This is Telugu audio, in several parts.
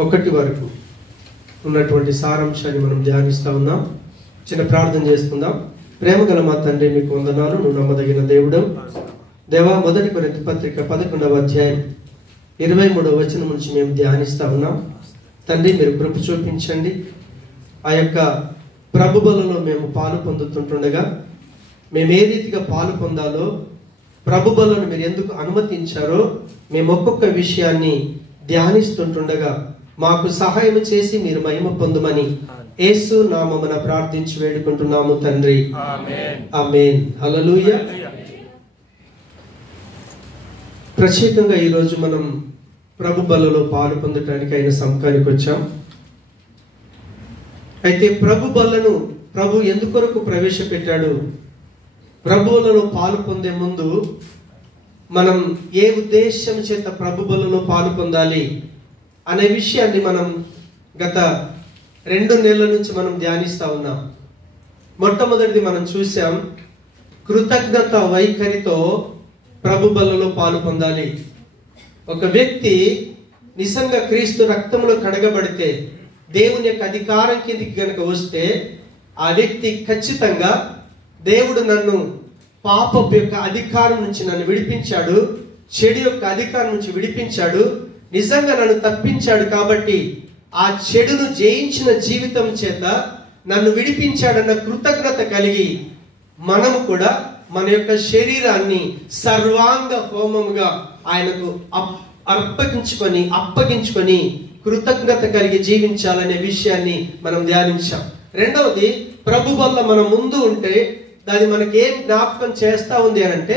1 వరకు ఉన్నటువంటి సారాంశాన్ని మనం ధ్యానిస్తూ ఉన్నాం. చిన్న ప్రార్థన చేసుకుందాం. ప్రేమగల మా తండ్రి, మీకు వందనాలు. నువ్వు నమ్మదగిన దేవుడు. దేవా, 1 కొరింథీ పత్రిక 11వ అధ్యాయం 23వ వచనం నుంచి మేము ధ్యానిస్తూ ఉన్నాం. తండ్రి, మీరు కృప చూపించండి. ఆ యొక్క ప్రభు బలలో మేము పాలు పొందుతుంటుండగా మేము ఏ రీతిగా పాలు పొందాలో, ప్రభు బలను మీరు ఎందుకు అనుమతించారో మేము ఒక్కొక్క విషయాన్ని ధ్యానిస్తుంటుండగా మాకు సహాయం చేసి మీరు మహిమ పొందుమని యేసు నామమున ప్రార్థించి వేడుకుంటున్నాము తండ్రి. ఆమేన్. హల్లెలూయా. ప్రత్యేకంగా ఈరోజు మనం ప్రభు బలలో పాలు పొందటానికి ఆయన సముఖానికి వచ్చాం. అయితే ప్రభు బలను ప్రభు ఎందుకొరకు ప్రవేశపెట్టాడు? ప్రభువులలో పాలు పొందే ముందు మనం ఏ ఉద్దేశం చేత ప్రభు బలలో పాలు పొందాలి అనే విషయాన్ని మనం గత 2 నెలల నుంచి మనం ధ్యానిస్తూ ఉన్నాం. మొట్టమొదటిది మనం చూసాం, కృతజ్ఞత వైఖరితో ప్రభు బలలో పాలు పొందాలి. ఒక వ్యక్తి నిజంగా క్రీస్తు రక్తంలో కడగబడితే, దేవుని యొక్క అధికారం కిందికి కనుక వస్తే, ఆ వ్యక్తి ఖచ్చితంగా దేవుడు నన్ను పాపపు యొక్క అధికారం నుంచి నన్ను విడిపించాడు, చెడు యొక్క అధికారం నుంచి విడిపించాడు, నిజంగా నన్ను తప్పించాడు, కాబట్టి ఆ చెడును జయించిన జీవితం చేత నన్ను విడిపించాడన్న కృతజ్ఞత కలిగి మనము కూడా మన యొక్క శరీరాన్ని సర్వాంగ హోమముగా ఆయనకు అప్పగించుకొని కృతజ్ఞత కలిగి జీవించాలనే విషయాన్ని మనం ధ్యానించాం. రెండవది, ప్రభు వల్ల మనం ముందు ఉంటే దాన్ని మనకి ఏం జ్ఞాపకం చేస్తా ఉంది అని అంటే,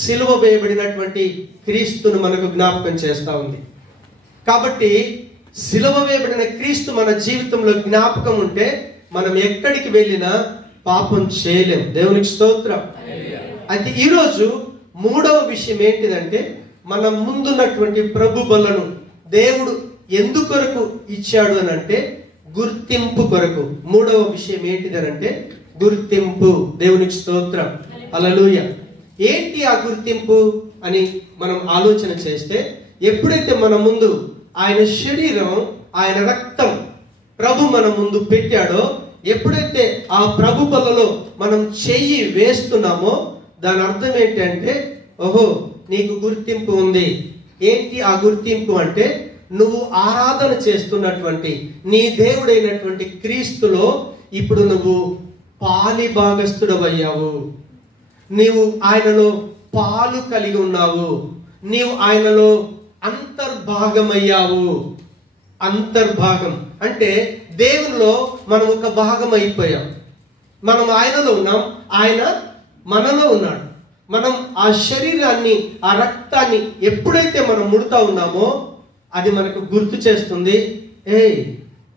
సిలువ వేయబడినటువంటి క్రీస్తును మనకు జ్ఞాపకం చేస్తా ఉంది. కాబట్టి సిలువ వేయబడిన క్రీస్తు మన జీవితంలో జ్ఞాపకం ఉంటే మనం ఎక్కడికి వెళ్ళినా పాపం చేయలేం. దేవునికి స్తోత్రం. అయితే ఈరోజు 3వ విషయం ఏంటిదంటే, మన ముందున్నటువంటి ప్రభు బలను దేవుడు ఎందుకొరకు ఇచ్చాడు అని అంటే, గుర్తింపు కొరకు. 3వ విషయం ఏంటిదనంటే గుర్తింపు. దేవునికి స్తోత్రం. హల్లెలూయా. ఏంటి ఆ గుర్తింపు అని మనం ఆలోచన చేస్తే, ఎప్పుడైతే మన ముందు ఆయన శరీరం, ఆయన రక్తం ప్రభు మన ముందు పెట్టాడో, ఎప్పుడైతే ఆ ప్రభు బలలో మనం చెయ్యి వేస్తున్నామో దాని అర్థం ఏంటంటే, ఓహో నీకు గుర్తింపు ఉంది. ఏంటి ఆ గుర్తింపు అంటే, నువ్వు ఆరాధన చేస్తున్నటువంటి నీ దేవుడైనటువంటి క్రీస్తులో ఇప్పుడు నువ్వు పాలి భాగస్థుడవయ్యావు. నీవు ఆయనలో పాలు కలిగి ఉన్నావు. నీవు ఆయనలో అంతర్భాగమయ్యావు. అంతర్భాగం అంటే దేవునిలో మనం ఒక భాగం అయిపోయాం. మనం ఆయనలో ఉన్నాం, ఆయన మనలో ఉన్నాడు. మనం ఆ శరీరాన్ని, ఆ రక్తాన్ని ఎప్పుడైతే మనం ముడుతా ఉన్నామో అది మనకు గుర్తు చేస్తుంది,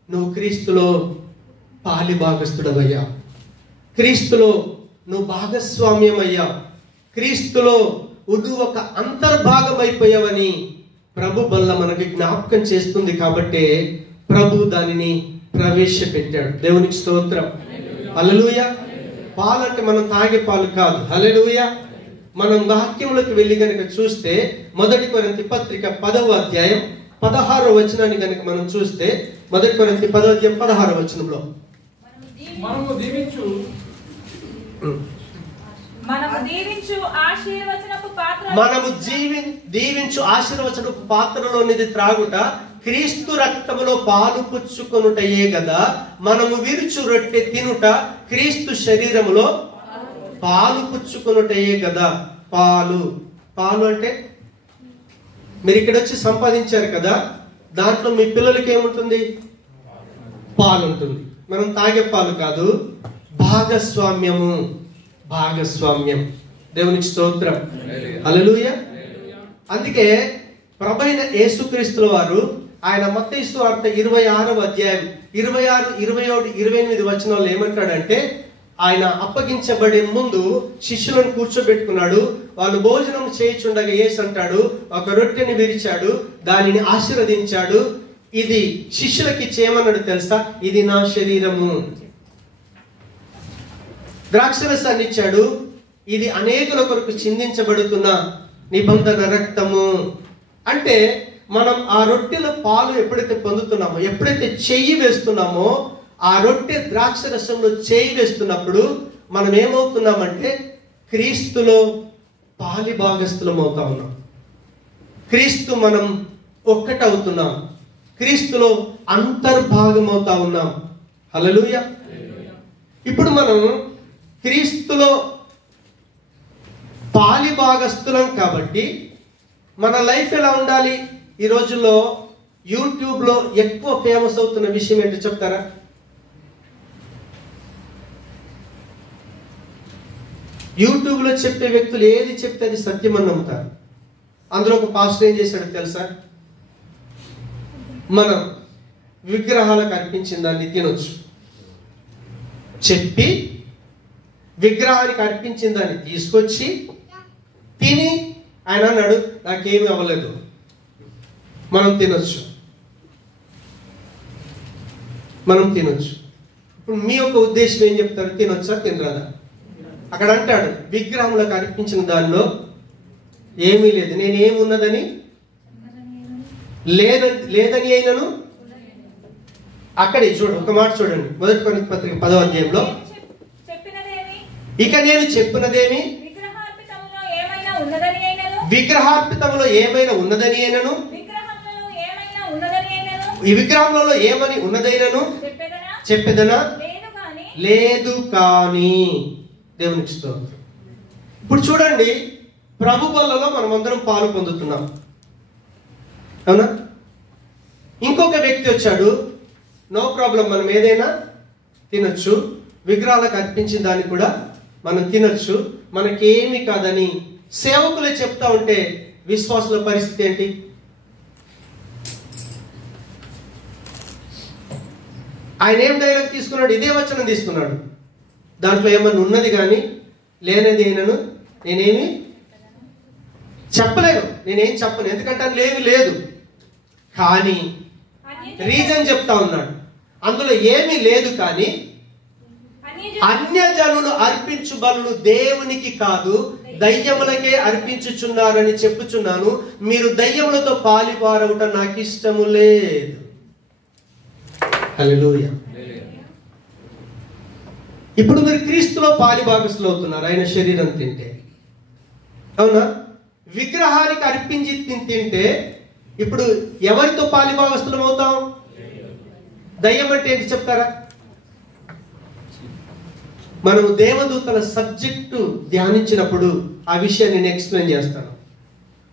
నువ్వు క్రీస్తులో పాలి భాగస్థుడవయ్యావు, క్రీస్తులో నువ్వు భాగస్వామ్యం అయ్యావు, క్రీస్తులో నువ్వు ఒక అంతర్భాగం అయిపోయావని ప్రభు బల్ల మనకి జ్ఞాపకం చేస్తుంది. కాబట్టి ప్రభు దానిని ప్రవేశపెట్టాడు. దేవునికి స్తోత్రం. హల్లెలూయా. పాలు అంటే మనం తాగే పాలు కాదు. హల్లెలూయా. మనం వాక్యంలోకి వెళ్ళి కనుక చూస్తే 1 కొరింథీ పత్రిక 10వ అధ్యాయం 16వ వచనాన్ని కనుక మనం చూస్తే, 1 కొరింథీ 10వ అధ్యాయం 16వ వచనంలో మనము దీవించు ఆశీర్వచనపు పాత్రలోనిది త్రాగుట క్రీస్తు రక్తములో పాలు పుచ్చుకొనుటయే గదా. మనము విరుచు రొట్టె తినుట క్రీస్తు శరీరములో పాలు పుచ్చుకొనుటయే గదా. పాలు అంటే మీరు ఇక్కడ వచ్చి సంపాదించారు కదా, దాంట్లో మీ పిల్లలకి ఏముంటుంది? పాలు ఉంటుంది. మనం తాగే పాలు కాదు, భాగస్వామ్యం. దేవునికి స్తోత్రం. హల్లెలూయా. అందుకే ప్రభువైన యేసుక్రీస్తుల వారు ఆయన మత్తయి సువార్త 26వ అధ్యాయం 26, 27, 28 వచనాల్లో ఏమంటాడంటే, ఆయన అప్పగించబడే ముందు శిష్యులను కూర్చోబెట్టుకున్నాడు. వాళ్ళు భోజనం చేయుచుండగా యేసు అంటాడు, ఒక రొట్టెని విరిచాడు, దానిని ఆశీర్వదించాడు, ఇది శిష్యులకి చేయమన్నాడు తెలుసా, ఇది నా శరీరము. ద్రాక్షరసాన్ని ఇచ్చాడు, ఇది అనేకుల కొరకు చిందించబడుతున్న నిబంధన రక్తము. అంటే మనం ఆ రొట్టెలో పాలు ఎప్పుడైతే పొందుతున్నామో, ఎప్పుడైతే చెయ్యి వేస్తున్నామో, ఆ రొట్టె ద్రాక్ష రసంలో చేయి వేస్తున్నప్పుడు మనం ఏమవుతున్నామంటే క్రీస్తులో పాలి భాగస్థులం అవుతా ఉన్నాం. క్రీస్తు మనం ఒక్కటవుతున్నాం, క్రీస్తులో అంతర్భాగం అవుతా ఉన్నాం. హల్లెలూయా. ఇప్పుడు మనం క్రీస్తులో పాలి భాగస్థులం కాబట్టి మన లైఫ్ ఎలా ఉండాలి? ఈ రోజుల్లో యూట్యూబ్లో ఎక్కువ ఫేమస్ అవుతున్న విషయం ఏంటో చెప్తారా? యూట్యూబ్లో చెప్పే వ్యక్తులు ఏది చెప్తే అది సత్యం అని నమ్ముతారు. అందులో ఒక పాస్టర్ ఏం చేశాడో తెలుసా? మనం విగ్రహాలకు అర్పించిన దాన్ని తినొచ్చు చెప్పి, విగ్రహానికి అర్పించిన దాన్ని తీసుకొచ్చి తిని ఆయన అన్నాడు, నాకేమీ అవ్వలేదు, మనం తినొచ్చు. ఇప్పుడు మీ యొక్క ఉద్దేశం ఏం చెప్తారు? తినొచ్చా తినరాదా? అక్కడ అంటాడు, విగ్రహములకు అర్పించిన దానిలో ఏమీ లేదు, నేనేమున్నదని లేదని అయినను. అక్కడే చూడు, ఒక మాట చూడండి, 1 కొరింథీ పత్రిక 10వ అధ్యాయంలో, ఇక నేను చెప్పినదేమి విగ్రహార్పితములో ఏమైనా ఉన్నదని అయినను, ఈ విగ్రహంలో ఏమని ఉన్నదైనను చెప్పెదనా? లేదు కానీ. దేవునికి స్తోత్రం. ఇప్పుడు చూడండి, ప్రభు బల్లలో మనం అందరం పాలు పొందుతున్నాం, అవునా? ఇంకొక వ్యక్తి వచ్చాడు, నో ప్రాబ్లం, మనం ఏదైనా తినొచ్చు, విగ్రహాలకు అర్పించిన దాన్ని కూడా మనం తినొచ్చు, మనకేమి కాదని సేవకులే చెప్తా ఉంటే విశ్వాసుల పరిస్థితి ఏంటి? ఆయన ఏం డైలాగ్ తీసుకున్నాడు? ఇదే వచనం తీసుకున్నాడు. దాంట్లో ఏమన్నా ఉన్నది కానీ లేనిది అయినను నేనేమి చెప్పలేను, నేనేం చెప్పను, ఎందుకంటే అది లేదు. కానీ రీజన్ చెప్తా ఉన్నాడు, అందులో ఏమీ లేదు కానీ అన్యజనులు అర్పించు బలులు దేవునికి కాదు దయ్యములకే అర్పించుచున్నారని చెప్పుచున్నాను, మీరు దయ్యములతో పాలిపారవుట నాకు ఇష్టము లేదు. హల్లెలూయా. ఇప్పుడు మీరు క్రీస్తులో పాలిభాగస్తులు అవుతున్నారు, ఆయన శరీరం తింటే, అవునా? విగ్రహానికి అర్పించి తింటే ఇప్పుడు ఎవరితో పాలిభాగస్తులం అవుతాం? దయ్యం అంటే ఏంటి చెప్తారా? మనము దేవదూతల సబ్జెక్టు ధ్యానించినప్పుడు ఆ విషయాన్ని నేను ఎక్స్ప్లెయిన్ చేస్తాను,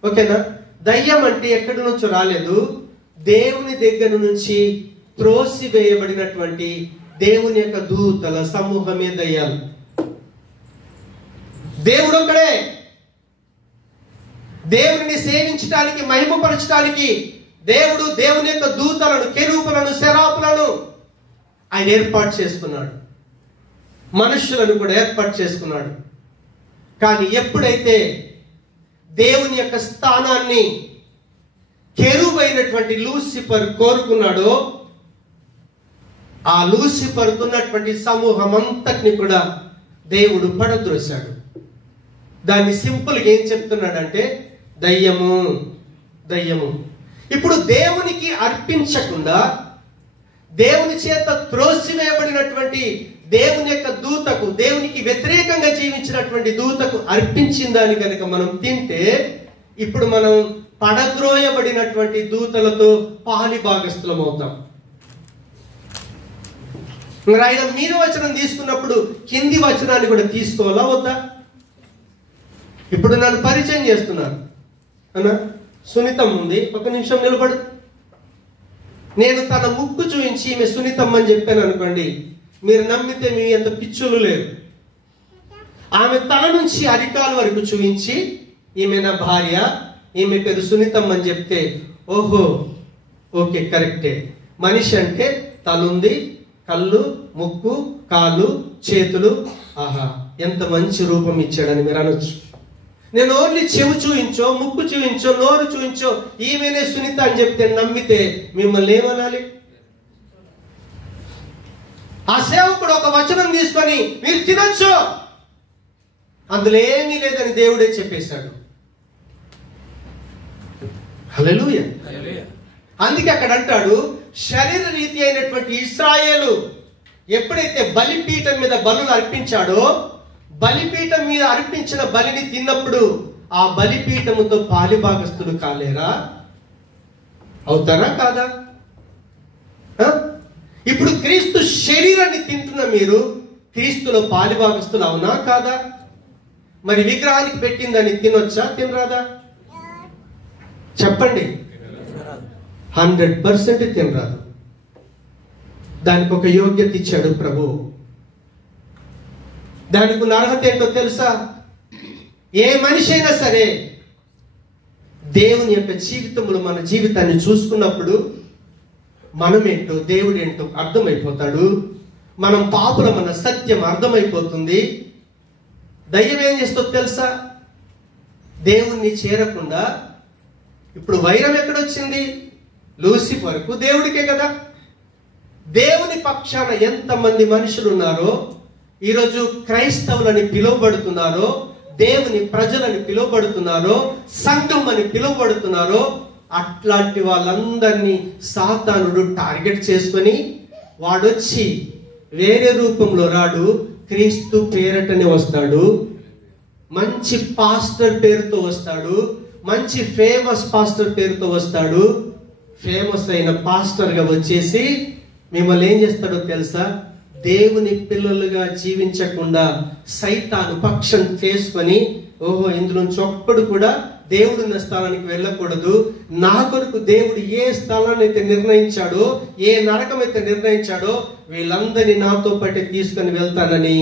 ఓకేనా? దయ్యం అంటే ఎక్కడి నుంచో రాలేదు, దేవుని దగ్గర నుంచి త్రోసివేయబడినటువంటి దేవుని యొక్క దూతల సమూహమే దయ్యాలు. దేవుడు ఒక్కడే. దేవుని సేవించడానికి, మహిమపరచడానికి దేవుడు దేవుని యొక్క దూతలను, కెరూబులను, సెరాపులను ఆయన ఏర్పాటు చేసుకున్నాడు, మనుషులను కూడా ఏర్పాటు చేసుకున్నాడు. కానీ ఎప్పుడైతే దేవుని యొక్క స్థానాన్ని కెరూబైనటువంటి లూసిఫర్ కోరుకున్నాడో, ఆ లూసిఫర్ ఉన్నటువంటి సమూహం అంతటిని కూడా దేవుడు పడద్రోశాడు. దాన్ని సింపుల్గా ఏం చెప్తున్నాడంటే దయ్యము. ఇప్పుడు దేవునికి అర్పించకుండా దేవుని చేత త్రోసివేయబడినటువంటి దేవుని యొక్క దూతకు, దేవునికి వ్యతిరేకంగా జీవించినటువంటి దూతకు అర్పించిన దాన్ని కనుక మనం తింటే ఇప్పుడు మనం పడద్రోయబడినటువంటి దూతలతో పాలి భాగస్థులం అవుతాం. ఆయన మీరు వచనం తీసుకున్నప్పుడు కింది వచనాన్ని కూడా తీసుకోవాలా వద్దా? ఇప్పుడు నన్ను పరిచయం చేస్తున్నారు అన్నా, సునీతమ్మ ఉంది, ఒక నిమిషం నిలబడు. నేను తన ముక్కు చూపించి ఈమె సునీతమ్మ అని చెప్పాను అనుకోండి, మీరు నమ్మితే మీ అంత పిచ్చులు లేరు. ఆమె తల నుంచి అరికాల వరకు చూపించి ఈమె నా భార్య, ఈమె పేరు సునీతమ్మ అని చెప్తే ఓహో ఓకే కరెక్టే. మనిషి అంటే తలుంది, కళ్ళు, ముక్కు, కాళ్ళు, చేతులు, ఆహా ఎంత మంచి రూపం ఇచ్చాడని మీరు అనొచ్చు. నేను ఓన్లీ చెవు చూయించో, ముక్కు చూయించో, నోరు చూయించో ఈమెనే సునీత అని చెప్తే నమ్మితే మిమ్మల్ని ఏమనాలి? ఆ సేవకుడు ఒక వచనం తీసుకొని మీరు తినొచ్చు, అందులో ఏమీ లేదని దేవుడే చెప్పేశాడు. హల్లెలూయా. అందుకే అక్కడ అంటాడు, శరీర రీతి అయినటువంటి ఇశ్రాయేలు ఎప్పుడైతే బలిపీఠం మీద బలులు అర్పించాడో, బలిపీఠం మీద అర్పించిన బలిని తిన్నప్పుడు ఆ బలిపీఠముతో పాలిభాగస్తులు కాలేరా? అవుతారా కాదా? ఇప్పుడు క్రీస్తు శరీరాన్ని తింటున్న మీరు క్రీస్తులో పాలిభాగస్తులు అవునా కాదా? మరి విగ్రహానికి పెట్టిందని తినొచ్చా, తినరాదా? చెప్పండి. 100% తినరాదు. దానికి ఒక యోగ్యత ఇచ్చాడు ప్రభు. దానికి ఉన్న అర్హత ఏంటో తెలుసా? ఏ మనిషి అయినా సరే దేవుని యొక్క జీవితంలో మన జీవితాన్ని చూసుకున్నప్పుడు మనమేంటో దేవుడేంటో అర్థమైపోతాడు. మనం పాపులమన్న సత్యం అర్థమైపోతుంది. దయ్యం ఏం చేస్తుందో తెలుసా? దేవుణ్ణి చేరకుండా ఇప్పుడు వైరం ఎక్కడొచ్చింది? లూసిఫర్కు దేవుడికే కదా. దేవుని పక్షాన ఎంతమంది మనుషులు ఉన్నారో, ఈరోజు క్రైస్తవులని పిలువబడుతున్నారో, దేవుని ప్రజలని పిలువబడుతున్నారో, సంఘం అని పిలువబడుతున్నారో, అట్లాంటి వాళ్ళందరినీ సాతానుడు టార్గెట్ చేసుకొని వాడొచ్చి వేరే రూపంలో రాడు, క్రీస్తు పేరటనే వస్తాడు. మంచి పాస్టర్ పేరుతో వస్తాడు, మంచి ఫేమస్ పాస్టర్ పేరుతో వస్తాడు. ఫేమస్ అయిన పాస్టర్ గా వచ్చేసి మిమ్మల్ని ఏం చేస్తాడో తెలుసా? దేవుని పిల్లలుగా జీవించకుండా సైతాను పక్షం చేసుకొని, ఓహో ఇందులోంచి ఒక్కడు కూడా దేవుడున్న స్థానానికి వెళ్ళకూడదు, నా కొరకు దేవుడు ఏ స్థలాన్ని అయితే నిర్ణయించాడో, ఏ నరకం అయితే నిర్ణయించాడో వీళ్ళందరినీ నాతో పాటు తీసుకొని వెళ్తానని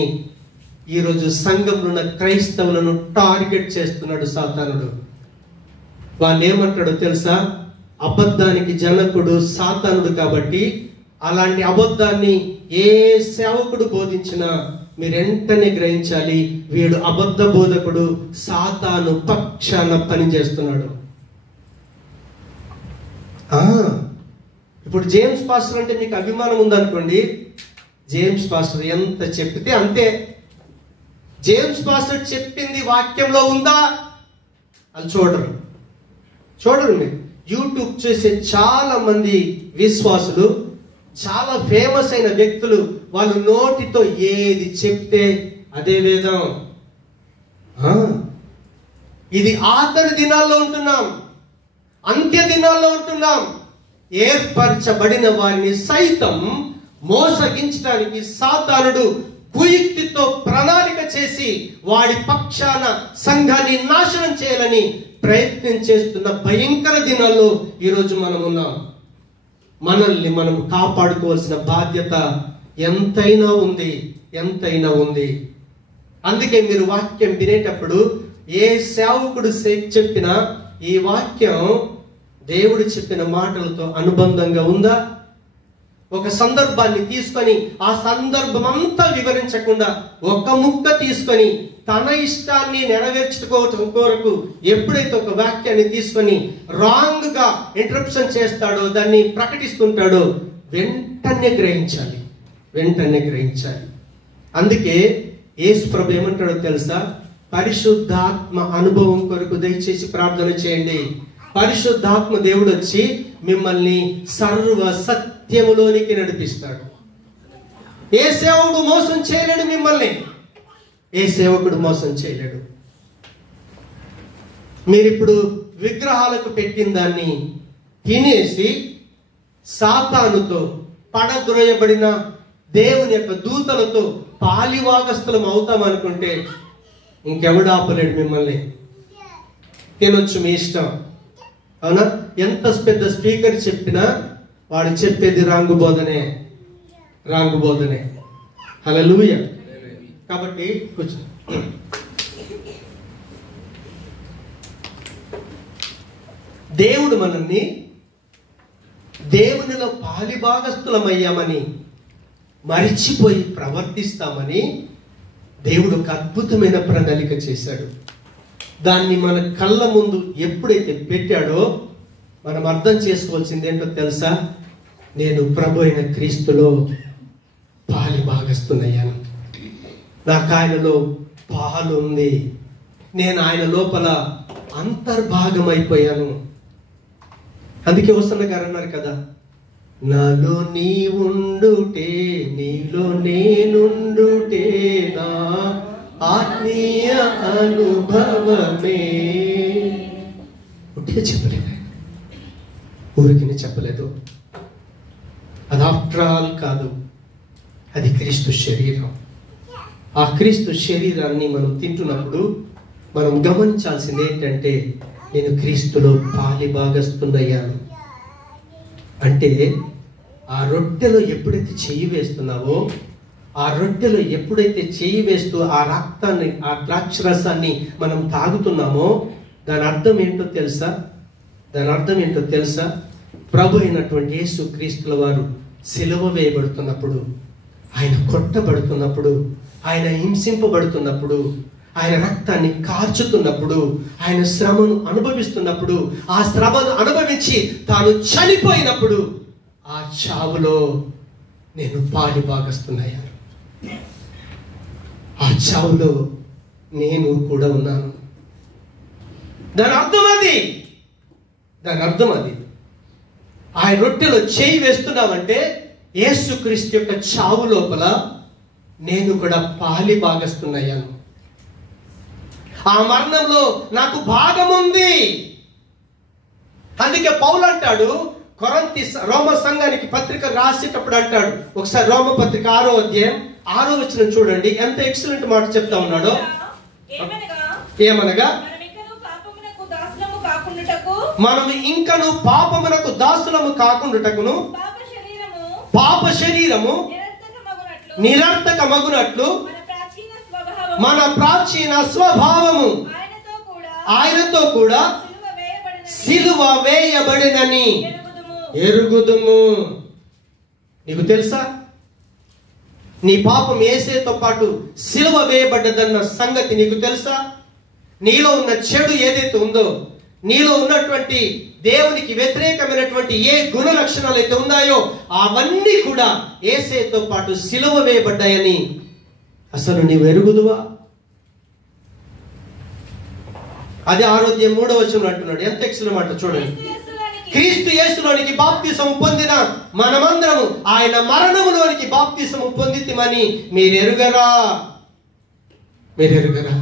ఈరోజు సంఘంలో ఉన్న క్రైస్తవులను టార్గెట్ చేస్తున్నాడు సాతానుడు. వాళ్ళు ఏమంటాడో తెలుసా? అబద్ధానికి జనకుడు సాతానుడు కాబట్టి అలాంటి అబద్ధాన్ని ఏ సేవకుడు బోధించినా మీరు వెంటనే గ్రహించాలి, వీడు అబద్ధ బోధకుడు, సాతాను పక్షాన పనిచేస్తున్నాడు. ఇప్పుడు జేమ్స్ పాస్టర్ అంటే మీకు అభిమానం ఉందనుకోండి, జేమ్స్ పాస్టర్ ఎంత చెప్పితే అంతే. జేమ్స్ పాస్టర్ చెప్పింది వాక్యంలో ఉందా అది చూడరు మీరు. యూట్యూబ్ చేసే చాలా మంది విశ్వాసులు, చాలా ఫేమస్ అయిన వ్యక్తులు, వాళ్ళు నోటితో ఏది చెప్తే అదే వేదం. ఇది ఆఖరి దినాల్లో ఉంటున్నాం, అంత్య దినాల్లో ఉంటున్నాం. ఏర్పరచబడిన వారిని సైతం మోసగించడానికి సాతానుడు కుయుక్తితో ప్రణాళిక చేసి వాడి పక్షాన సంఘాన్ని నాశనం చేయాలని ప్రయత్నం చేస్తున్న భయంకర దినాల్లో ఈరోజు మనం ఉన్నాం. మనల్ని మనం కాపాడుకోవాల్సిన బాధ్యత ఎంతైనా ఉంది. అందుకే మీరు వాక్యం వినేటప్పుడు ఏ సేవకుడు చెప్పినా ఈ వాక్యం దేవుడు చెప్పిన మాటలతో అనుబంధంగా ఉందా? ఒక సందర్భాన్ని తీసుకొని ఆ సందర్భం అంతా వివరించకుండా ఒక ముక్క తీసుకొని తన ఇష్టాన్ని నెరవేర్చుకోవటం కొరకు ఎప్పుడైతే ఒక వాక్యాన్ని తీసుకొని రాంగ్ గా ఇంటరప్షన్ చేస్తాడో, దాన్ని ప్రకటిస్తుంటాడో వెంటనే గ్రహించాలి. అందుకే యేసు ప్రభు ఏమంటాడో తెలుసా? పరిశుద్ధాత్మ అనుభవం కొరకు దయచేసి ప్రార్థన చేయండి. పరిశుద్ధాత్మ దేవుడు వచ్చి మిమ్మల్ని సర్వ సత్యములోనికి నడిపిస్తాడు. ఏ సేవకుడు మోసం చేయలేడు మిమ్మల్ని, ఏ సేవకుడు మోసం చేయలేడు. మీరిప్పుడు విగ్రహాలకు పెట్టిన దాన్ని తినేసి సాతానుతో పడద్రోయబడిన దేవుని యొక్క దూతలతో పాలివాగస్తులం అవుతామనుకుంటే ఇంకెవడు ఆపలేడు మిమ్మల్ని. తినొచ్చు, మీ ఇష్టం. అవునా? ఎంత పెద్ద స్పీకర్ చెప్పినా వాడు చెప్పేది రాంగు బోధనే. హల్లెలూయా. కాబట్టి కూర్చో. దేవుడు మనల్ని దేవునిలో పాలిభాగస్తులమయ్యామని మరిచిపోయి ప్రవర్తిస్తామని దేవుడు ఒక అద్భుతమైన ప్రణాళిక చేశాడు. దాన్ని మన కళ్ళ ముందు ఎప్పుడైతే పెట్టాడో మనం అర్థం చేసుకోవాల్సింది ఏంటో తెలుసా? నేను ప్రభు అయిన క్రీస్తులో పాలిభాగస్తునయ్యాను, నాకు ఆయనలో పాలు ఉంది, నేను ఆయన లోపల అంతర్భాగమైపోయాను. అందుకే వసన్న గారు అన్నారు కదా, నాలో నీ ఉండుటే నీలో నేనుండుటే నా ఆత్మీయ అనుభవమే. ఉంటే చెప్పలేదు, ఊరికి చెప్పలేదు. అది ఆఫ్టర్ ఆల్ కాదు, అది క్రీస్తు శరీరం. ఆ క్రీస్తు శరీరాన్ని మనం తింటున్నప్పుడు మనం గమనించాల్సింది ఏంటంటే, నేను క్రీస్తులో పాలి భాగస్తున్నయ్యాను. అంటే ఆ రొట్టెలో ఎప్పుడైతే చెయ్యి వేస్తున్నావో, ఆ రొట్టెలో ఎప్పుడైతే చెయ్యి వేస్తూ ఆ రక్తాన్ని, ఆ ద్రాక్షరసాన్ని మనం తాగుతున్నామో, దాని అర్థం ఏంటో తెలుసా? దాని అర్థం ఏంటో తెలుసా? ప్రభు అయినటువంటి యేసు క్రీస్తుల వారు సిలువ వేయబడుతున్నప్పుడు, ఆయన కొట్టబడుతున్నప్పుడు, ఆయన హింసింపబడుతున్నప్పుడు, ఆయన రక్తాన్ని కార్చుతున్నప్పుడు, ఆయన శ్రమను అనుభవిస్తున్నప్పుడు, ఆ శ్రమను అనుభవించి తాను చనిపోయినప్పుడు, ఆ చావులో నేను పాలి భాగస్తున్నాను. ఆ చావులో నేను కూడా ఉన్నాను. దాని అర్థం అది. దాని అర్థం అది. ఆ రొట్టెలో చేయి వేస్తున్నామంటే యేసుక్రీస్తు యొక్క చావు లోపల నేను కూడా పాలి భాగస్తున్నాను. ఆ మరణంలో నాకు భాగం ఉంది. అందుకే పౌలు అంటాడు, కొరింథీ రోమ సంఘానికి పత్రిక రాసేటప్పుడు అంటాడు, ఒకసారి రోమ పత్రిక 6వ అధ్యాయం 6వ వచనం చూడండి, ఎంత ఎక్సలెంట్ మాట చెప్తా ఉన్నాడో. ఏమనగా మనం ఇంకను పాపమునకు దాసులము కాకుండుటకును పాప శరీరము నిరర్థకమగునట్లు మన ప్రాచీన స్వభావము ఆయనతో కూడా సిలువ వేయబడినని ఎరుగుదుము. నీకు తెలుసా, నీ పాపం యేసుతో పాటు సిలువ వేయబడ్డదన్న సంగతి నీకు తెలుసా? నీలో ఉన్న చెడు ఏదైతే ఉందో, నీలో ఉన్నటువంటి దేవునికి వ్యతిరేకమైనటువంటి ఏ గుణ లక్షణాలు అయితే ఉన్నాయో, అవన్నీ కూడా యేసుతో పాటు సిలువ వేయబడ్డాయని అసలు నీవు ఎరుగుదువా? అదే 6వ అధ్యాయం 3వ వచనంలో అంటున్నాడు. ఎంత ఎక్సలెంట్ మాట చూడండి. క్రీస్తు యేసులోనికి బాప్తిసము పొందిన మనమందరము ఆయన మరణములోనికి బాప్తిసము పొందితిమని మీరు ఎరుగరా? మీరు ఎరుగరా?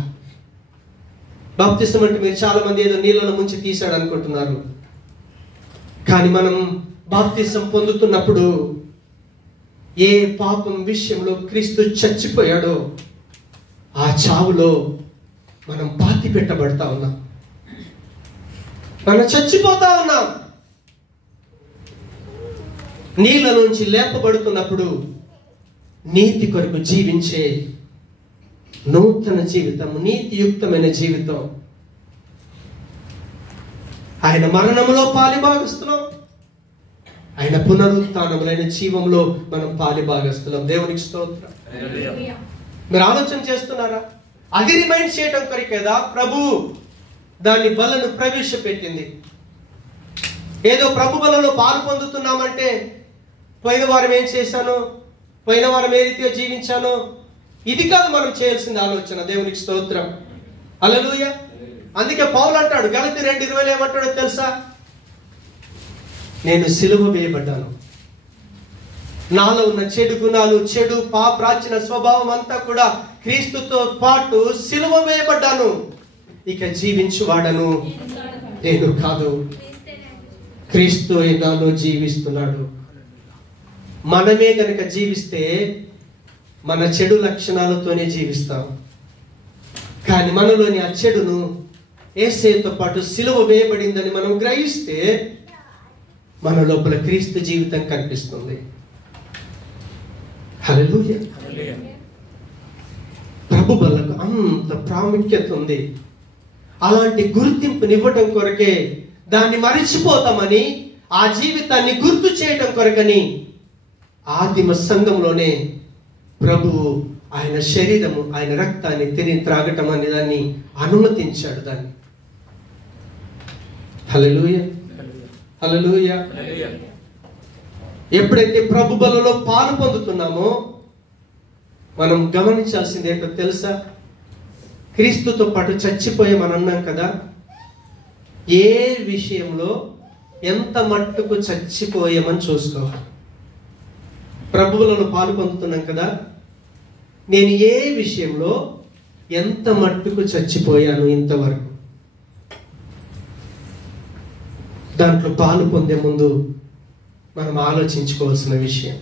బాప్తిసం అంటే మీరు చాలా మంది ఏదో నీళ్ళలో ముంచి తీశాడు అనుకుంటున్నారు. కానీ మనం బాప్తిసం పొందుతున్నప్పుడు ఏ పాపం విషయంలో క్రీస్తు చచ్చిపోయాడో, ఆ చావులో మనం పాతి పెట్టబడతా ఉన్నాం. మనం చచ్చిపోతా ఉన్నాం. నీళ్ళ నుంచి లేపబడుతున్నప్పుడు నీతి కొరకు జీవించే నూతన జీవితం, నీతియుక్తమైన జీవితం, ఆయన మరణంలో పాలిభాగస్తున్నాం, ఆయన పునరుత్థానములైన జీవంలో మనం పాలిభాగస్తున్నాం. దేవునికి స్తోత్రం. మీరు ఆలోచన చేస్తున్నారా? అది రిమైండ్ చేయటం కొరికేదా ప్రభు దాని బలను ప్రవేశపెట్టింది? ఏదో ప్రభు బలలో పాలు పొందుతున్నామంటే, పోయిన వారం ఏం చేశానో, పోయిన వారం ఏ రీతిగా జీవించానో, ఇది కాదు మనం చేయాల్సిన ఆలోచన. దేవునికి స్తోత్రం. హల్లెలూయా. అందుకే పౌలు అంటాడు గలతీ 2:20 ఏమంటాడో తెలుసా? నేను సిలువ వేయబడ్డాను. నాలో ఉన్న చెడు గుణాలు, చెడు ప్రాచీన స్వభావం అంతా కూడా క్రీస్తుతో పాటు సిలువ వేయబడ్డాను. ఇక జీవించువాడను నేను కాదు, క్రీస్తు నాలో జీవిస్తున్నాడు. మనమే గనక జీవిస్తే మన చెడు లక్షణాలతోనే జీవిస్తాం. కానీ మనలోని ఆ చెడును యేసుతో పాటు సిలువ వేయబడిందని మనం గ్రహిస్తే మన లోపల క్రీస్తు జీవితం కనిపిస్తుంది. హల్లెలూయా. ప్రభు బలకు అంత ప్రాముఖ్యత ఉంది. అలాంటి గుర్తింపునివ్వటం కొరకే, దాన్ని మరిచిపోతామని, ఆ జీవితాన్ని గుర్తు చేయటం కొరకని ఆదిమ సంఘంలోనే ప్రభువు ఆయన శరీరము, ఆయన రక్తాన్ని తిని త్రాగటం అనే దాన్ని అనుమతించాడు. దాన్ని హల్లెలూయా, హల్లెలూయా. ఎప్పుడైతే ప్రభు బలలో పాలు పొందుతున్నామో మనం గమనించాల్సింది ఏంటో తెలుసా? క్రీస్తుతో పాటు చచ్చిపోయామని అన్నాం కదా. ఏ విషయంలో ఎంత మట్టుకు చచ్చిపోయామని చూసుకోవాలి. ప్రభువులను పాలు పొందుతున్నాం కదా, నేను ఏ విషయంలో ఎంత మట్టుకు చచ్చిపోయాను ఇంతవరకు? దాంట్లో పాలు పొందే ముందు మనం ఆలోచించుకోవాల్సిన విషయం.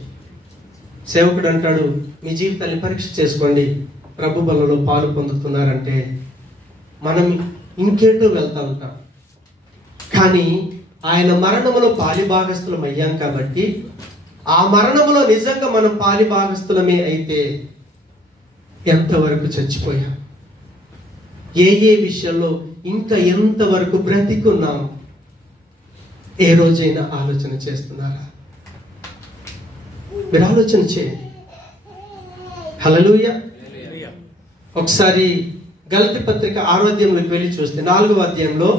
సేవకుడు అంటాడు, మీ జీవితాన్ని పరీక్ష చేసుకోండి, ప్రభు బలలో పాలు పొందుతున్నారంటే మనం ఇంకేటో వెళ్తా ఉంటాం. కానీ ఆయన మరణములో పాలిభాగస్థులం అయ్యాం కాబట్టి, ఆ మరణములో నిజంగా మనం పాలిభాగస్థులమే అయితే ఎంతవరకు చచ్చిపోయాం? ఏ విషయంలో ఇంకా ఎంతవరకు బ్రతికున్నాం? ఏ రోజైనా ఆలోచన చేస్తున్నారా? మీరు ఆలోచన చేయండి. హల్లెలూయా. ఒకసారి గలతీ పత్రిక 6వ అధ్యాయంలోకి వెళ్ళి చూస్తే 4వ అధ్యాయంలో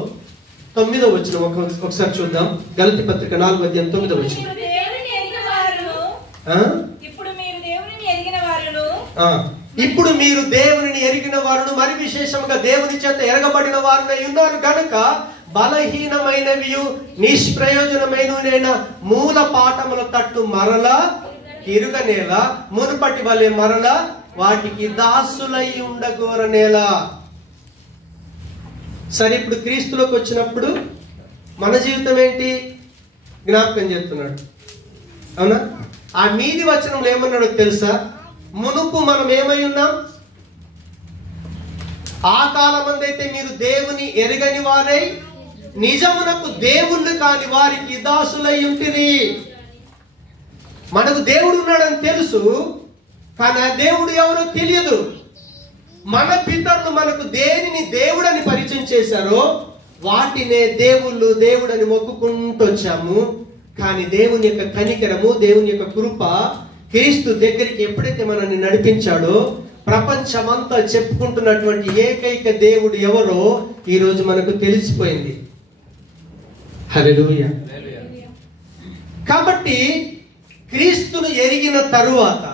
9వ వచనం ఒకసారి చూద్దాం. గలతీ పత్రిక 4వ అధ్యాయం 9వ వచనం. ఇప్పుడు మీరు దేవునిని ఎరిగిన వారును మరి విశేషంగా దేవుని చేత ఎరగబడిన వారునై ఉన్నారు గనుక బలహీనమైనవి నిష్ప్రయోజనమైన మూల పాఠముల తట్టు మరలా తిరుగనేల, మునుపటి వలె మరలా వాటికి దాసులై ఉండగోరనేలా. సరే, ఇప్పుడు క్రీస్తులోకి వచ్చినప్పుడు మన జీవితం ఏంటి? జ్ఞాపకం చేస్తున్నాడు. అవునా? ఆ మీది వచనంలో ఏమన్నాడో తెలుసా? మునుపు మనం ఏమై ఉన్నాం? ఆ కాలమందైతే మీరు దేవుని ఎరగని వారై నిజమునకు దేవుళ్ళు కాని వారికి దాసులై ఉంటిరి. మనకు దేవుడు ఉన్నాడని తెలుసు, కానీ ఆ దేవుడు ఎవరో తెలియదు. మన పితరులు మనకు దేనిని దేవుడని పరిచయం చేశారో వాటినే దేవుళ్ళు దేవుడని మొక్కుకుంటూ వచ్చాము. కానీ దేవుని యొక్క కనికరము, దేవుని యొక్క కృప క్రీస్తు దగ్గరికి ఎప్పుడైతే మనల్ని నడిపించాడో, ప్రపంచమంతా చెప్పుకుంటున్నటువంటి ఏకైక దేవుడు ఎవరో ఈరోజు మనకు తెలిసిపోయింది. హల్లెలూయా. కాబట్టి క్రీస్తును ఎరిగిన తరువాత,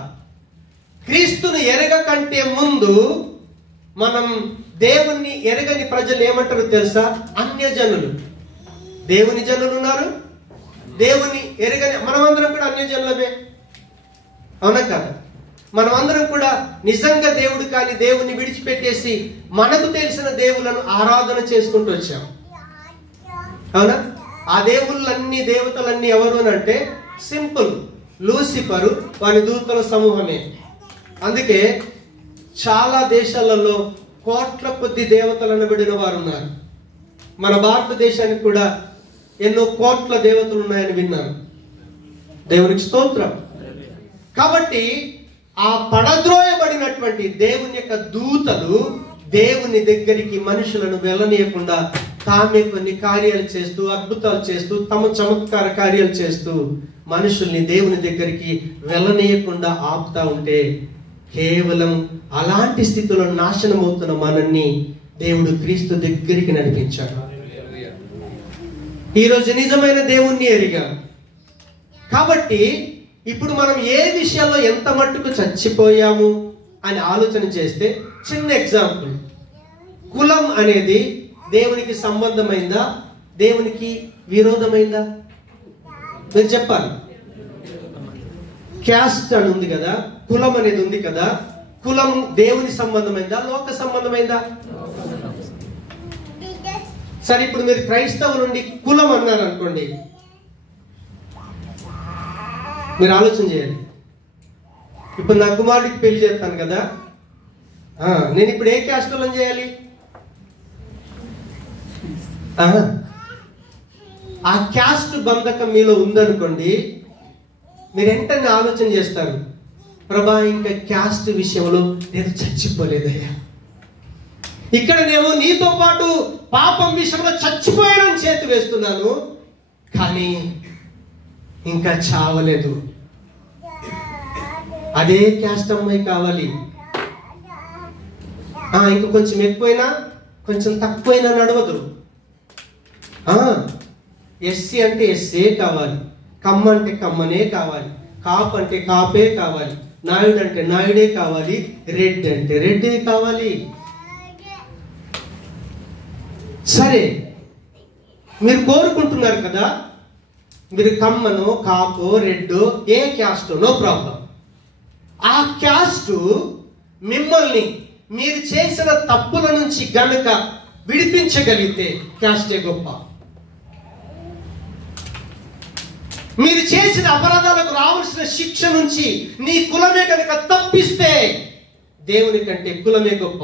క్రీస్తును ఎరగ కంటే ముందు మనం దేవుణ్ణి ఎరగని ప్రజలు ఏమంటారు తెలుసా? అన్యజనులు. దేవుని జనులు ఉన్నారు, దేవుని ఎరగని మనమందరం కూడా అన్యజనులమే. అవునా కదా? మనమందరం కూడా నిజంగా దేవుడు కాని దేవుని విడిచిపెట్టేసి మనకు తెలిసిన దేవులను ఆరాధన చేసుకుంటూ వచ్చాం. అవునా? ఆ దేవుళ్ళన్నీ దేవతలన్నీ ఎవరు అని అంటే సింపుల్, లూసిఫరు వారి దూతల సమూహమే. అందుకే చాలా దేశాలలో కోట్ల కొద్ది దేవతలను విడిన వారు ఉన్నారు. మన భారతదేశానికి కూడా ఎన్నో కోట్ల దేవతలు ఉన్నాయని విన్నాను. దేవునికి స్తోత్రం. కాబట్టి ఆ పడద్రోయబడినటువంటి దేవుని యొక్క దూతలు దేవుని దగ్గరికి మనుషులను వెళ్ళనీయకుండా తామే కొన్ని కార్యాలు చేస్తూ, అద్భుతాలు చేస్తూ, తమ చమత్కార కార్యాలు చేస్తూ మనుషుల్ని దేవుని దగ్గరికి వెళ్ళనీయకుండా ఆపుతా ఉంటే, కేవలం అలాంటి స్థితిలో నాశనం అవుతున్న మనల్ని దేవుడు క్రీస్తు దగ్గరికి నడిపించాడు. ఈరోజు నిజమైన దేవుణ్ణి ఎరిగా. కాబట్టి ఇప్పుడు మనం ఏ విషయాల్లో ఎంత మట్టుకు చచ్చిపోయాము అని ఆలోచన చేస్తే, చిన్న ఎగ్జాంపుల్, కులం అనేది దేవునికి సంబంధమైందా, దేవునికి విరోధమైందా? మీరు చెప్పాలి. క్యాస్ట్ అని ఉంది కదా, కులం అనేది ఉంది కదా, కులం దేవుని సంబంధమైందా, లోక సంబంధమైందా? సరే, ఇప్పుడు మీరు క్రైస్తవు నుండి కులం అన్నారు అనుకోండి, మీరు ఆలోచన చేయాలి. ఇప్పుడు నా కుమారుడికి పెళ్లి చేస్తాను కదా, నేను ఇప్పుడు ఏ క్యాస్ట్లో చేయాలి? ఆ క్యాస్ట్ బంధకం మీలో ఉందనుకోండి, మీరు వెంటనే ఆలోచన చేస్తారు, ప్రభా ఇంకా క్యాస్ట్ విషయంలో నేను చచ్చిపోలేదయ్యా, ఇక్కడనేమో నీతో పాటు పాపం విషయంలో చచ్చిపోయానని చేతి వేస్తున్నాను, కానీ ఇంకా చావలేదు. అదే క్యాస్ట్ అమ్మాయి కావాలి. ఇంకా కొంచెం ఎక్కువైనా కొంచెం తక్కువైనా నడవదు. ఎస్సీ అంటే ఎస్సే కావాలి, కమ్మ అంటే కమ్మనే కావాలి, కాపు అంటే కాపే కావాలి, నాయుడు అంటే నాయుడే కావాలి, రెడ్ అంటే రెడ్డే కావాలి. సరే, మీరు కోరుకుంటున్నారు కదా, మీరు కమ్మను, కాపు, రెడ్, ఏ క్యాస్ట్, నో ప్రాబ్లం. ఆ క్యాస్ట్ మిమ్మల్ని మీరు చేసిన తప్పుల నుంచి గనుక విడిపించగలిగితే క్యాస్టే గొప్ప. మీరు చేసిన అపరాధాలకు రావాల్సిన శిక్ష నుంచి నీ కులమే కనుక తప్పిస్తే దేవుని కంటే కులమే గొప్ప.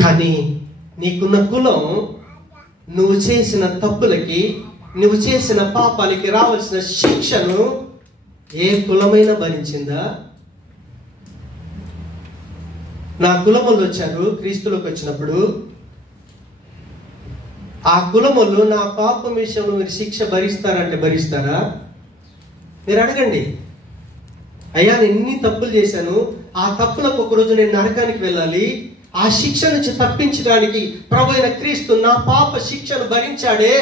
కానీ నీకున్న కులం నువ్వు చేసిన తప్పులకి, నువ్వు చేసిన పాపాలకి రావాల్సిన శిక్షను ఏ కులమైనా భరించిందా? నా కులములు వచ్చారు, క్రీస్తులోకి వచ్చినప్పుడు ఆ కులములు నా పాపం విషయంలో మీరు శిక్ష భరిస్తారంటే భరిస్తారా? మీరు అడగండి. అయ్యా నేను ఎన్ని తప్పులు చేశాను, ఆ తప్పులకు ఒకరోజు నేను నరకానికి వెళ్ళాలి, ఆ శిక్ష నుంచి తప్పించడానికి ప్రభు అయిన క్రీస్తు నా పాప శిక్షను భరించాడే,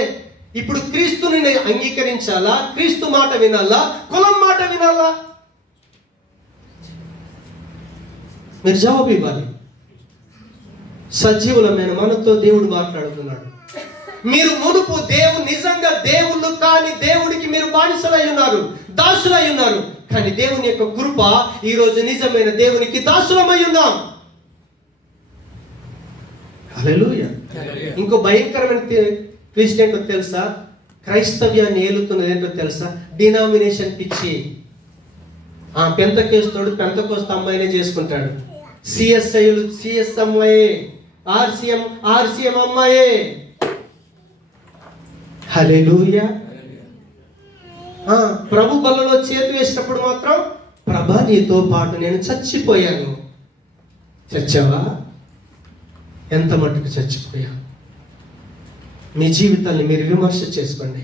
ఇప్పుడు క్రీస్తుని నేను అంగీకరించాలా? క్రీస్తు మాట వినాలా? కులం మాట వినాలా? మీరు జవాబు ఇవ్వాలి. సజీవులమైన మనతో దేవుడు మాట్లాడుతున్నాడు. మీరు మునుపు నిజంగా దేవుళ్ళు కాని దేవుడికి మీరు బానిసలై ఉన్నారు, దాసులై ఉన్నారు. కానీ దేవుని యొక్క కృప ఈ రోజు నిజమైన దేవునికి దాసులమై ఉన్నాం. హల్లెలూయా. ఇంకో భయంకరమైన ట్విస్ట్ ఏంటో తెలుసా? క్రైస్తవ్యాన్ని ఏలుతున్నది ఏంటో తెలుసా? డినామినేషన్ పిచ్చి. పెంతకేస్తోడు పెంతకోస్త అమ్మాయినే చేసుకుంటాడు, సిఎస్ఐలు సిఎస్ అమ్మాయే, ఆర్సిఎం అమ్మాయే. హల్లెలూయా. ప్రభు బలలో చేతి వేసినప్పుడు మాత్రం ప్రభా నీతో పాటు నేను చచ్చిపోయాను. చచ్చావా? ఎంత మట్టుకు చచ్చిపోయా? మీ జీవితాన్ని మీరు విమర్శ చేసుకోండి.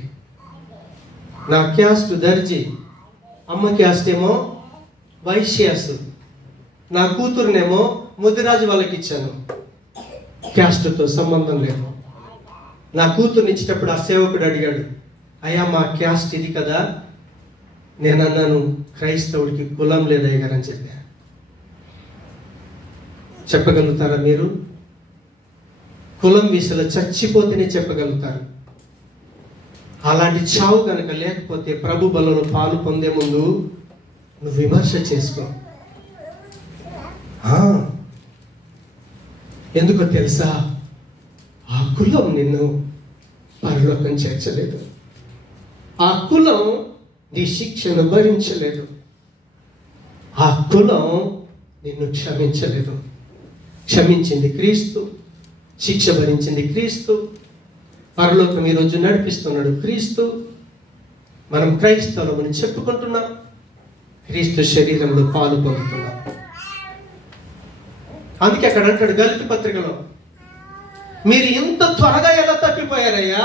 నా క్యాస్ట్ దర్జీ, అమ్మ క్యాస్ట్ ఏమో వైశ్యాసు, నా కూతురునేమో ముదిరాజు వాళ్ళకి ఇచ్చాను. క్యాస్ట్తో సంబంధం లేదు. నా కూతుర్ని ఇచ్చేటప్పుడు ఆ సేవకుడు అడిగాడు, అయ్యా మా క్యాస్ట్ ఇది కదా. నేను అన్నాను, క్రైస్తవుడికి కులం లేదయ్య గారు అని చెప్పా. చెప్పగలుగుతారా మీరు? కులం విషయంలో చచ్చిపోతేనే చెప్పగలుగుతారు. అలాంటి చావు కనుక లేకపోతే ప్రభు బలలో పాలు పొందే ముందు నువ్వు విమర్శ చేసుకో. ఎందుకో తెలుసా? ఆ కులం నిన్ను పరలోకం చేర్చలేదు. ఆ కులం నీ శిక్షను భరించలేదు. ఆ కులం నిన్ను క్షమించలేదు. క్షమించింది క్రీస్తు, శిక్ష భరించింది క్రీస్తు, పరలోకం ఈరోజు నడిపిస్తున్నాడు క్రీస్తు. మనం క్రైస్తవులమని చెప్పుకుంటున్నాం, క్రీస్తు శరీరంలో పాలు పొందుతున్నాం. అందుకే అక్కడ అంటాడు గలతీ పత్రికలో, మీరు ఇంత త్వరగా ఎలా తప్పిపోయారయ్యా?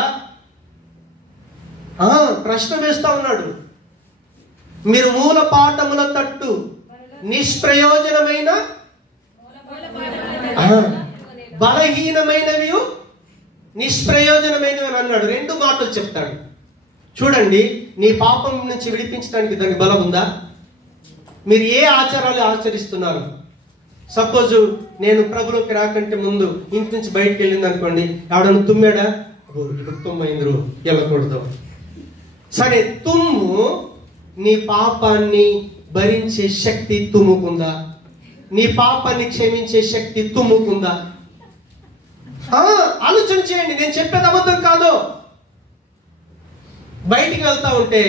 ప్రశ్న వేస్తా ఉన్నాడు. మీరు మూల పాఠముల తట్టు నిష్ప్రయోజనమైన బలహీనమైనవి నిష్ప్రయోజనమైనవి అని అన్నాడు. రెండు మాటలు చెప్తాడు. చూడండి, నీ పాపం నుంచి విడిపించడానికి దానికి బలం ఉందా? మీరు ఏ ఆచారాలు ఆచరిస్తున్నారు? సపోజ్ నేను ప్రభులోకి రాకంటే ముందు ఇంటి నుంచి బయటకు వెళ్ళింది అనుకోండి, ఎవడన్నా తుమ్మాడా? ఇప్పుడు తుమ్మైంది, వెళ్ళకూడదు. సరే, తుమ్ము నీ పాపాన్ని భరించే శక్తి తుమ్ముకుందా? నీ పాపాన్ని క్షమించే శక్తి తుమ్ముకుందా? ఆలోచన చేయండి. నేను చెప్పేది అబద్ధం కాదు. బయటికి వెళ్తా ఉంటే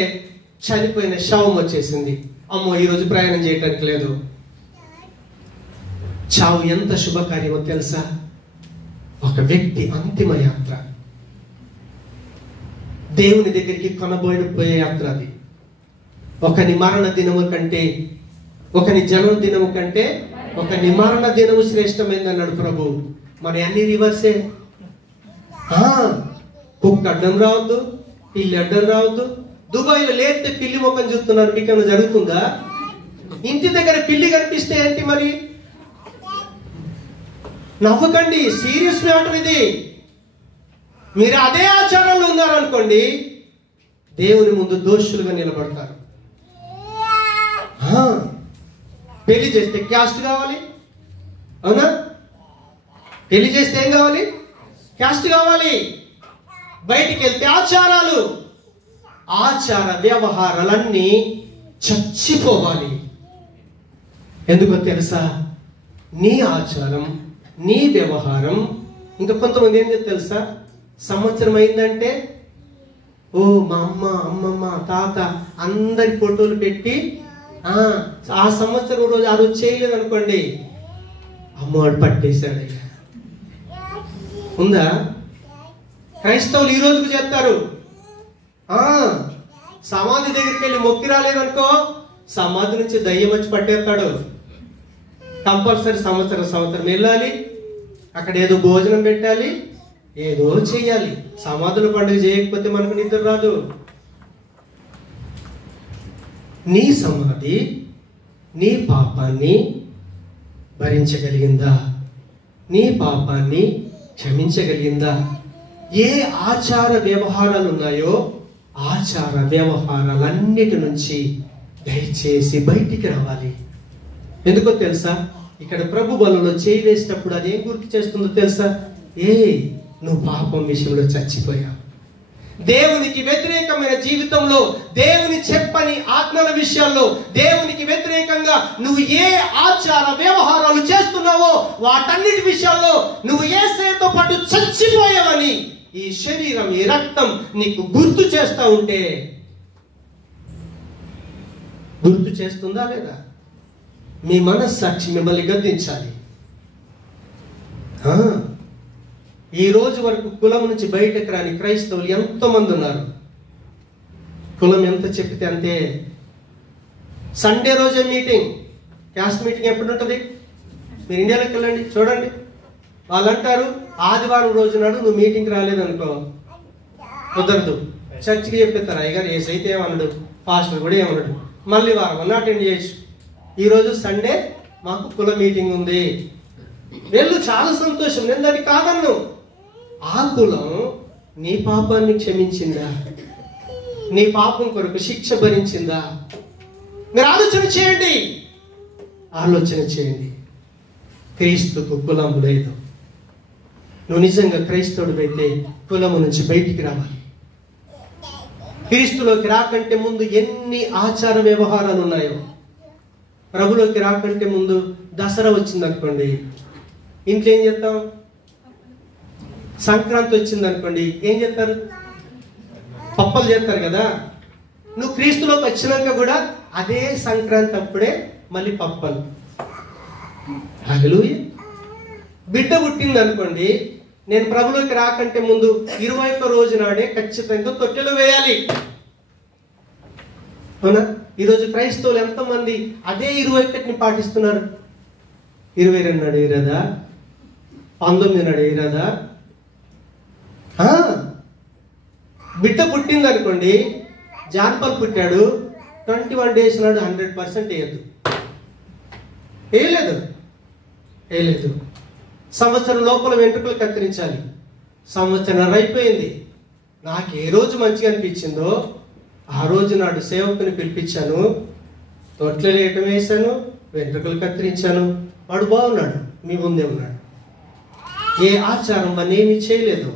చనిపోయిన శవం వచ్చేసింది, అమ్మో ఈరోజు ప్రయాణం చేయటానికి లేదు. చావు ఎంత శుభకార్యమో తెలుసా? ఒక వ్యక్తి అంతిమ యాత్ర, దేవుని దగ్గరికి కొనబోయే యాత్ర అది. ఒకని మరణ దినము కంటే, ఒకని జన్మ దినము కంటే ఒకని మరణ దినము శ్రేష్టమైంది అన్నాడు ప్రభు. మన అన్ని రివర్సే. కుక్క అడ్డం రావద్దు, పిల్లి అడ్డం రావద్దు. దుబాయ్లో లేతే పిల్లి ముఖం చూస్తున్నారు, మీకేమైనా జరుగుతుందా? ఇంటి దగ్గర పిల్లి కనిపిస్తే ఏంటి మరి? నవ్వకండి, సీరియస్ మ్యాటర్ ఇది. మీరు అదే ఆచారంలో ఉన్నారనుకోండి, దేవుని ముందు దోషులుగా నిలబడతారు. పెళ్లి చేస్తే క్యాస్ట్ కావాలి, అవునా? పెళ్లి చేస్తే ఏం కావాలి? క్యాస్ట్ కావాలి. బయటికి వెళ్తే ఆచారాలు, ఆచార వ్యవహారాలన్నీ చచ్చిపోవాలి. ఎందుకో తెలుసా? నీ ఆచారం, నీ వ్యవహారం. ఇంకా కొంతమంది ఏం చేస్తారు తెలుసా? సంవత్సరం అయిందంటే ఓ మా అమ్మ, అమ్మమ్మ, తాత అందరి ఫోటోలు పెట్టి ఆ సంవత్సరం రోజు ఆ రోజు చేయలేదు అనుకోండి, అమ్మవాడు పట్టేశాడు. ఉందా? క్రైస్తవులు ఈ రోజుకు చేస్తారు. సమాధి దగ్గరికి వెళ్ళి మొక్కి రాలేదనుకో, సమాధి నుంచి దయ్యం వచ్చి పట్టేస్తాడు. కంపల్సరీ సంవత్సరం వెళ్ళాలి, అక్కడ ఏదో భోజనం పెట్టాలి, ఏదో చెయ్యాలి. సమాధుల పండుగ చేయకపోతే మనకు నిద్ర రాదు. నీ సమాధి నీ పాపాన్ని భరించగలిగిందా? నీ పాపాన్ని క్షమించగలిగిందా? ఏ ఆచార వ్యవహారాలు ఉన్నాయో ఆచార వ్యవహారాలన్నిటి నుంచి దయచేసి బయటికి రావాలి. ఎందుకో తెలుసా? ఇక్కడ ప్రభు బలలో చేయి వేసినప్పుడు అదేం గుర్తు చేస్తుందో తెలుసా? నువ్వు పాపం విషయంలో చచ్చిపోయావు. దేవునికి వ్యతిరేకమైన జీవితంలో, దేవుని చెప్పని ఆజ్ఞల విషయాల్లో, దేవునికి వ్యతిరేకంగా నువ్వు ఏ ఆచార వ్యవహారాలు చేస్తున్నావో వాటన్నిటి విషయాల్లో నువ్వు యేసుతో పాటు చచ్చిపోయావని ఈ శరీరం, ఈ రక్తం నీకు గుర్తు చేస్తా ఉంటే, గుర్తు చేస్తుందా లేదా? మీ మనస్సాక్షి మిమ్మల్ని గద్దించాలి. ఈ రోజు వరకు కులం నుంచి బయటకు రాని క్రైస్తవులు ఎంతో మంది ఉన్నారు. కులం ఎంత చెప్తే అంతే. సండే రోజే మీటింగ్, క్యాస్ట్ మీటింగ్ ఎప్పుడు ఉంటుంది? మీరు ఇండియాలోకి వెళ్ళండి, చూడండి. వాళ్ళు అంటారు ఆదివారం రోజు నాడు నువ్వు మీటింగ్కి రాలేదనుకో కుదరదు. చర్చికి చెప్పేస్తారు, అయ్యగారు ఏసైతే ఏమన్నాడు, పాస్టర్ కూడా ఏమన్నాడు, మళ్ళీ వారం అన్న అటెండ్ చేయొచ్చు. ఈరోజు సండే మాకు కుల మీటింగ్ ఉంది, వెళ్ళు, చాలా సంతోషం, నేను దాన్ని కాదన్ను. ఆ కులం నీ పాపాన్ని క్షమించిందా? నీ పాపం కొరకు శిక్ష భరించిందా? మీరు ఆలోచన చేయండి, ఆలోచన చేయండి. క్రీస్తుకు కులం లేదు. నువ్వు నిజంగా క్రైస్తవుడు అయితే కులము నుంచి బయటికి రావాలి. క్రీస్తులోకి రాకంటే ముందు ఎన్ని ఆచార వ్యవహారాలు ఉన్నాయో. ప్రభులోకి రాకంటే ముందు దసరా వచ్చింది అనుకోండి, ఇంట్లో ఏం చేస్తాం? సంక్రాంతి వచ్చింది అనుకోండి, ఏం చేస్తారు? పప్పలు చేస్తారు కదా. నువ్వు క్రీస్తులోకి వచ్చినాక కూడా అదే సంక్రాంతి అప్పుడే మళ్ళీ పప్పలు. హల్లెలూయా. బిడ్డ పుట్టింది అనుకోండి, నేను ప్రభులోకి రాకంటే ముందు 21వ రోజు నాడే ఖచ్చితంగా తొట్టెలు వేయాలి. అవునా? ఈరోజు క్రైస్తవులు ఎంతమంది అదే 21ని పాటిస్తున్నారు? 22 నాడు వేయరాదా? 19 నాడు వేయరాదా? బిడ్డ పుట్టింది అనుకోండి, జాన్పల్ పుట్టాడు, 21 days నాడు 100% వేయద్దు. వేయలేదు. సంవత్సరం లోపల వెంట్రుకలు కత్తిరించాలి. సంవత్సరం అయిపోయింది, నాకు ఏ రోజు మంచిగా అనిపించిందో ఆ రోజు నాడు సేవకుని పిలిపించాను, తొట్లలో వేయటం వేశాను, వెంట్రుకలు కత్తిరించాను, వాడు బాగున్నాడు, మీ ముందే ఉన్నాడు. ఏ ఆచారం అనేమి చేయలేదు.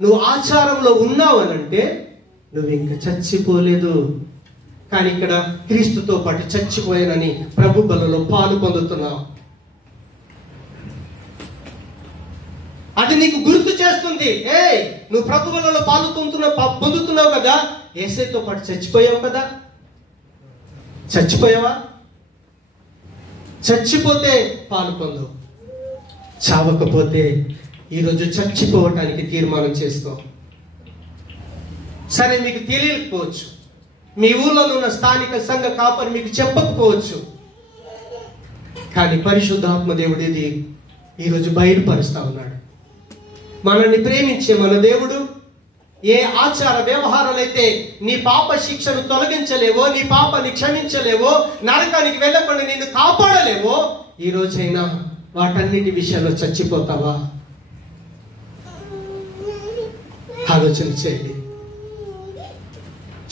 నువ్వు ఆచారంలో ఉన్నావు అనంటే నువ్వు ఇంకా చచ్చిపోలేదు. కానీ ఇక్కడ క్రీస్తుతో పాటు చచ్చిపోయానని ప్రభు బలలో పాలు పొందుతున్నావు. అది నీకు గుర్తు చేస్తుంది, నువ్వు ప్రభు బలలో పాలు పొందుతున్నావు కదా, యేసుతో పాటు చచ్చిపోయావు కదా. చచ్చిపోయావా? చచ్చిపోతే పాలు పొందవు, చావకపోతే ఈరోజు చచ్చిపోవటానికి తీర్మానం చేసుకో. సరే, మీకు తెలియకపోవచ్చు, మీ ఊళ్ళో ఉన్న స్థానిక సంఘ కాపరి మీకు చెప్పకపోవచ్చు, కానీ పరిశుద్ధాత్మ దేవుడు ఇది ఈరోజు బయలుపరుస్తా ఉన్నాడు. మనల్ని ప్రేమించే మన దేవుడు ఏ ఆచార వ్యవహారాలైతే నీ పాప శిక్షను తొలగించలేవో, నీ పాపాన్ని క్షమించలేవో, నరకానికి వెళ్ళకుండా నిన్ను కాపాడలేవో, ఈ రోజైనా వాటన్నిటి విషయాల్లో చచ్చిపోతావా? ఆలోచన చేయండి.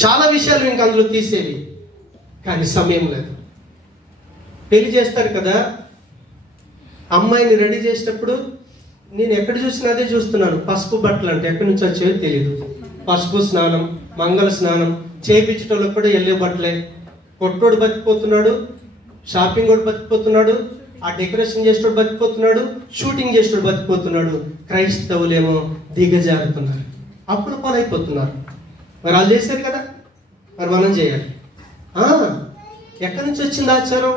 చాలా విషయాలు ఇంక అందులో తీసేవి, కానీ సమయం లేదు. పెళ్లి చేస్తారు కదా, అమ్మాయిని రెడీ చేసేటప్పుడు నేను ఎక్కడ చూసినా అదే చూస్తున్నాను. పసుపు బట్టలు అంటే ఎక్కడి నుంచి వచ్చేవి తెలియదు. పసుపు స్నానం, మంగళ స్నానం చేయించటంలో కూడా వెళ్ళే బట్టలే. కొట్టోడు బతికిపోతున్నాడు, షాపింగ్ కూడా బతికిపోతున్నాడు, ఆ డెకరేషన్ చేసేటోడు బతికిపోతున్నాడు, షూటింగ్ చేసేటోడు బతికిపోతున్నాడు. క్రైస్తవులేమో దిగజారుతున్నారు, అప్పుల పాలైపోతున్నారు. మరి వాళ్ళు చేశారు కదా, మరి మనం చేయాలి. ఎక్కడి నుంచి వచ్చింది ఆచారం?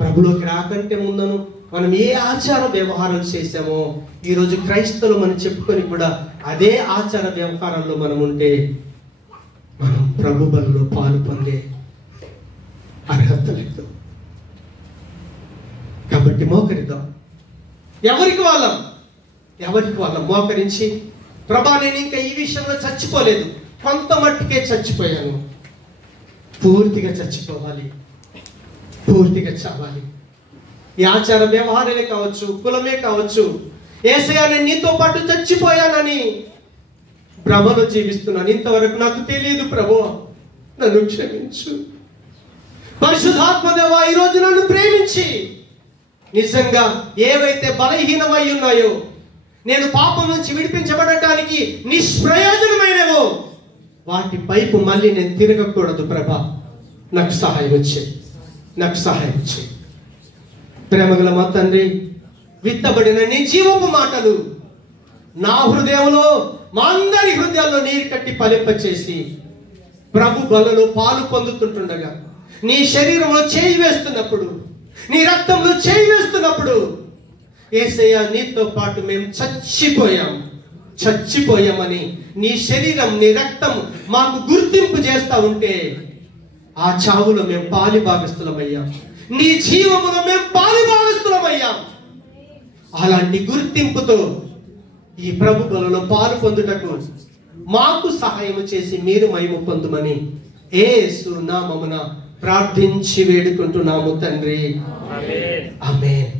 ప్రభులోకి రాకంటే ముందను మనం ఏ ఆచార వ్యవహారాలు చేశామో ఈరోజు క్రైస్తవులు మనం చెప్పుకొని కూడా అదే ఆచార వ్యవహారాల్లో మనం ఉంటే మనం ప్రభు బలిలో పాలు పొందే అర్హత లేదు. కాబట్టి మోకరిద్దాం, ఎవరికి వాళ్ళం మోకరించి, ప్రభా నేను ఇంకా ఈ విషయంలో చచ్చిపోలేదు, కొంత మట్టుకే చచ్చిపోయాను, పూర్తిగా చచ్చిపోవాలి, పూర్తిగా చావాలి. ఈ ఆచార వ్యవహారాలే కావచ్చు, కులమే కావచ్చు, యేసయ్యా నేను నీతో పాటు చచ్చిపోయానని భ్రమలో జీవిస్తున్నాను, ఇంతవరకు నాకు తెలియదు ప్రభువా, నన్ను క్షమించు. పరిశుద్ధాత్మదేవా ఈరోజు నన్ను ప్రేమించి నిజంగా ఏవైతే బలహీనమై ఉన్నాయో, నేను పాపం నుంచి విడిపించబడటానికి నిష్ప్రయోజనమైనవో వాటి వైపు మళ్ళీ నేను తిరగకూడదు ప్రభా, నాకు సహాయం చేయి, నాకు సహాయం చేయి. ప్రేమగల మా తండ్రి, విత్తబడిన నీ జీవపు మాటలు నా హృదయంలో, మా అందరి హృదయాల్లో నీరు కట్టి ఫలింపచేసి ప్రభు బలలో పాలు పొందుతుంటుండగా, నీ శరీరంలో చేయి వేస్తున్నప్పుడు, నీ రక్తంలో చేయి వేస్తున్నప్పుడు, యేసయ్యా నీతో పాటు మేము చచ్చిపోయామని నీ శరీరం, నీ రక్తం మాకు గుర్తింపు చేస్తా ఉంటే ఆ చావులో మేము పాలి భాగస్థులమయ్యాం, నీ జీవములో మేము పాలి భాగస్థులమయ్యాం. అలాంటి గుర్తింపుతో ఈ ప్రభు బలలో పాలు పొందుటకు మాకు సహాయం చేసి మీరు మహిమ పొందుమని యేసు నామమున ప్రార్థించి వేడుకుంటున్నాము తండ్రి. ఆమేన్.